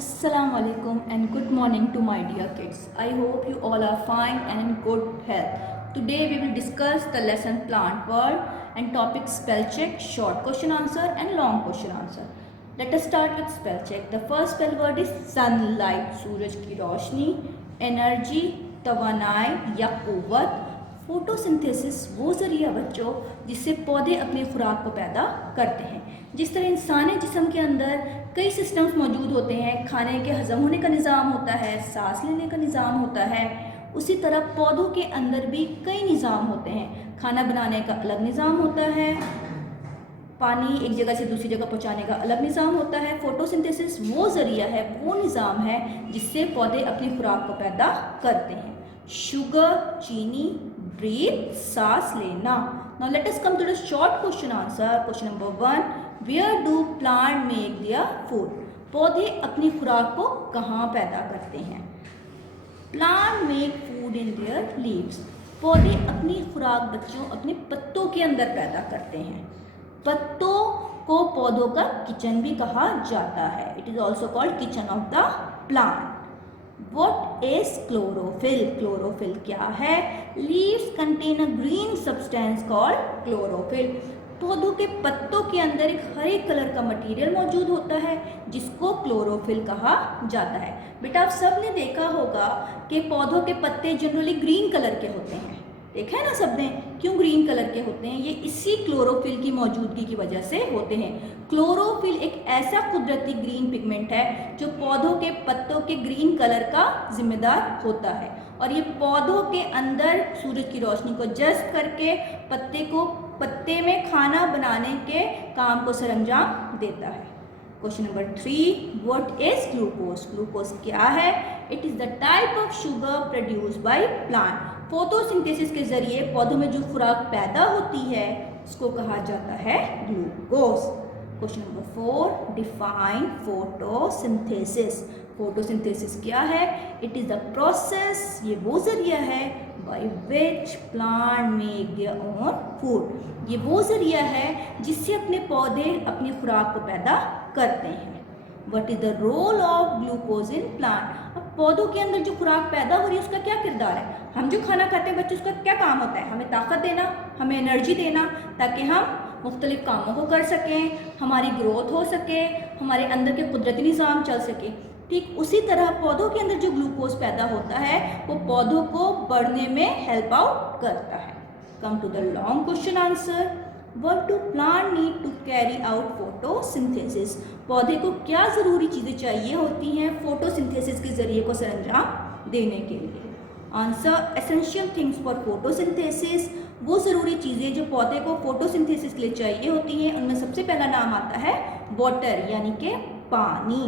Assalamu alaikum and good morning to my dear kids. I hope you all are fine and in good health. Today we will discuss the lesson plant world and topic spell check, short question answer and long question answer. Let us start with spell check. The first spell word is sunlight, सूरज की रोशनी, energy, तवानाई या कुव्वत, photosynthesis वो ज़रिया बच्चों जिससे पौधे अपनी खुराक को पैदा करते हैं। जिस तरह इंसानी जिस्म के अंदर कई सिस्टम्स मौजूद होते हैं, खाने के हजम होने का निज़ाम होता है, सांस लेने का निज़ाम होता है, उसी तरह पौधों के अंदर भी कई निज़ाम होते हैं। खाना बनाने का अलग निज़ाम होता है, पानी एक जगह से दूसरी जगह पहुंचाने का अलग निज़ाम होता है। फोटोसिंथेसिस वो ज़रिया है, वो निज़ाम है जिससे पौधे अपनी खुराक को पैदा करते हैं। शुगर, चीनी, ब्रीथ, सांस लेना। Now let us come to the short question answer. Question number 1. Where do plant make their food? पौधे अपनी खुराक को कहाँ पैदा करते हैं? Plant make food in their leaves. पौधे अपनी खुराक बच्चों अपने पत्तों के अंदर पैदा करते हैं। पत्तों को पौधों का किचन भी कहा जाता है। It is also called kitchen of the plant. What is chlorophyll? Chlorophyll क्या है? Leaves contain a green substance called chlorophyll. पौधों के पत्तों के अंदर एक हरे कलर का मटेरियल मौजूद होता है जिसको क्लोरोफिल कहा जाता है। बेटा आप सब ने देखा होगा कि पौधों के पत्ते जनरली ग्रीन कलर के होते हैं। देखा है ना सबने, क्यों ग्रीन कलर के होते हैं? ये इसी क्लोरोफिल की मौजूदगी की वजह से होते हैं। क्लोरोफिल एक ऐसा कुदरती ग्रीन पिगमेंट है जो पौधों के पत्तों के ग्रीन कलर का जिम्मेदार होता है और ये पौधों के अंदर सूरज की रोशनी को जज्ब करके पत्ते में खाना बनाने के काम को सरंजाम देता है। Question number 3. What is glucose? Glucose क्या है? It is the type of sugar produce by plant. Photosynthesis के जरिए पौधों में जो खुराक पैदा होती है उसको कहा जाता है glucose. Question number 4. Define photosynthesis. Photosynthesis क्या है? इट इज़ द प्रोसेस, ये वो जरिया है by which plant make their own food. ये वो जरिया है जिससे अपने पौधे अपनी खुराक को पैदा करते हैं। What is the role of glucose in plant? अब पौधों के अंदर जो खुराक पैदा हो रही है उसका क्या किरदार है? हम जो खाना खाते हैं बच्चे, उसका क्या काम होता है? हमें ताकत देना, हमें एनर्जी देना ताकि हम मुख्तलिफ कामों को कर सकें, हमारी ग्रोथ हो सके, हमारे अंदर के कुदरती निज़ाम चल सके। ठीक उसी तरह पौधों के अंदर जो ग्लूकोज पैदा होता है वो पौधों को बढ़ने में हेल्प आउट करता है। Come to the long question answer. What do plant need to carry out photosynthesis? पौधे को क्या ज़रूरी चीज़ें चाहिए होती हैं फोटोसिंथेसिस के ज़रिए को सरंजाम देने के लिए? Answer. Essential things for photosynthesis, वो ज़रूरी चीज़ें जो पौधे को फोटोसिंथेसिस के लिए चाहिए होती हैं उनमें सबसे पहला नाम आता है वाटर, यानी कि पानी।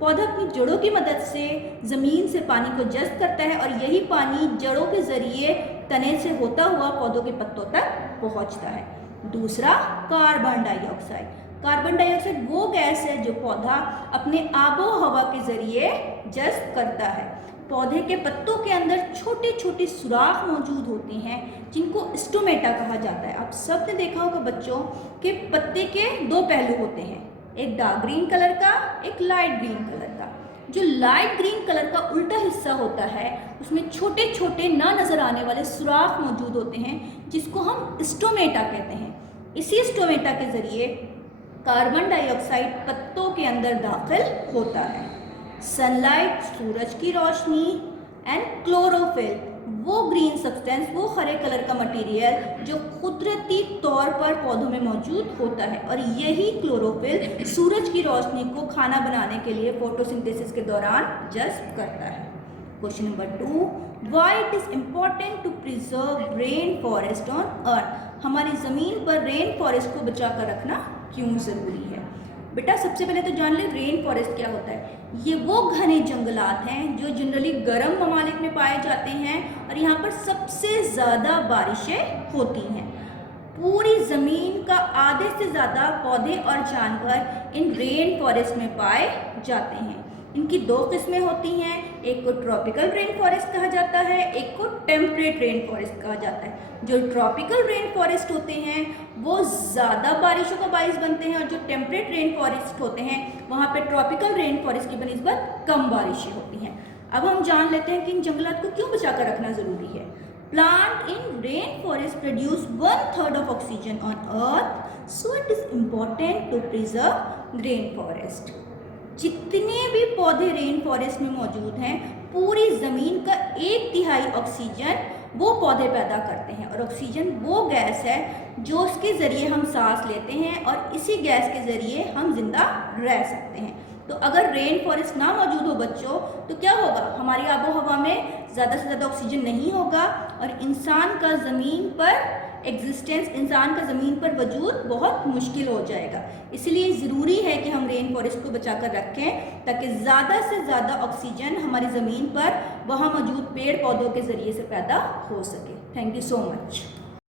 पौधा अपनी जड़ों की मदद से ज़मीन से पानी को जज़्ब करता है और यही पानी जड़ों के ज़रिए तने से होता हुआ पौधों के पत्तों तक पहुंचता है। दूसरा, कार्बन डाइऑक्साइड। कार्बन डाइऑक्साइड वो गैस है जो पौधा अपने आबो हवा के ज़रिए जज़्ब करता है। पौधे के पत्तों के अंदर छोटे छोटे सुराख मौजूद होते हैं जिनको स्टोमेटा कहा जाता है। आप सब ने देखा होगा बच्चों कि पत्ते के दो पहलू होते हैं, एक डार्क ग्रीन कलर का, एक लाइट ग्रीन कलर का। जो लाइट ग्रीन कलर का उल्टा हिस्सा होता है उसमें छोटे छोटे ना नज़र आने वाले सुराख मौजूद होते हैं जिसको हम स्टोमेटा कहते हैं। इसी स्टोमेटा के ज़रिए कार्बन डाइऑक्साइड पत्तों के अंदर दाखिल होता है। सनलाइट, सूरज की रोशनी, एंड क्लोरोफिल, वो ग्रीन सब्सटेंस, वो हरे कलर का मटेरियल जो कुदरती तौर पर पौधों में मौजूद होता है और यही क्लोरोफिल सूरज की रोशनी को खाना बनाने के लिए फोटोसिंथेसिस के दौरान जज़्ब करता है। Question number 2. Why it is important to preserve rain forest on earth? हमारी ज़मीन पर रेन फॉरेस्ट को बचा कर रखना क्यों ज़रूरी है? बेटा सबसे पहले तो जान ले रेन फॉरेस्ट क्या होता है। ये वो घने जंगलात हैं जो जनरली गर्म ममालिक में पाए जाते हैं और यहाँ पर सबसे ज़्यादा बारिशें होती हैं। पूरी ज़मीन का आधे से ज़्यादा पौधे और जानवर इन रेन फॉरेस्ट में पाए जाते हैं। इनकी दो किस्में होती हैं, एक को ट्रॉपिकल रेन फॉरेस्ट कहा जाता है, एक को टेम्परेट रेन फॉरेस्ट कहा जाता है। जो ट्रॉपिकल रेन फॉरेस्ट होते हैं वो ज़्यादा बारिशों का बाइस बनते हैं और जो टेम्परेट रेन फॉरेस्ट होते हैं वहाँ पे ट्रॉपिकल रेन फॉरेस्ट की बनिस्बत कम बारिशें होती हैं। अब हम जान लेते हैं कि इन जंगलात को क्यों बचा कर रखना ज़रूरी है। Plant in rainforest produce 1/3 of oxygen on earth, so it is important to preserve rainforest. जितने भी पौधे रेन फॉरेस्ट में मौजूद हैं पूरी ज़मीन का 1/3 ऑक्सीजन वो पौधे पैदा करते हैं और ऑक्सीजन वो गैस है जो उसके ज़रिए हम सांस लेते हैं और इसी गैस के ज़रिए हम जिंदा रह सकते हैं। तो अगर रेन फॉरेस्ट ना मौजूद हो बच्चों तो क्या होगा, हमारी आबो हवा में ज़्यादा से ज़्यादा ऑक्सीजन नहीं होगा और इंसान का ज़मीन पर एग्जिस्टेंस, इंसान का ज़मीन पर वजूद बहुत मुश्किल हो जाएगा। इसलिए ज़रूरी है कि हम रेन फॉरेस्ट को बचा कर रखें ताकि ज़्यादा से ज़्यादा ऑक्सीजन हमारी ज़मीन पर वहाँ मौजूद पेड़ पौधों के ज़रिए से पैदा हो सके। Thank you so much.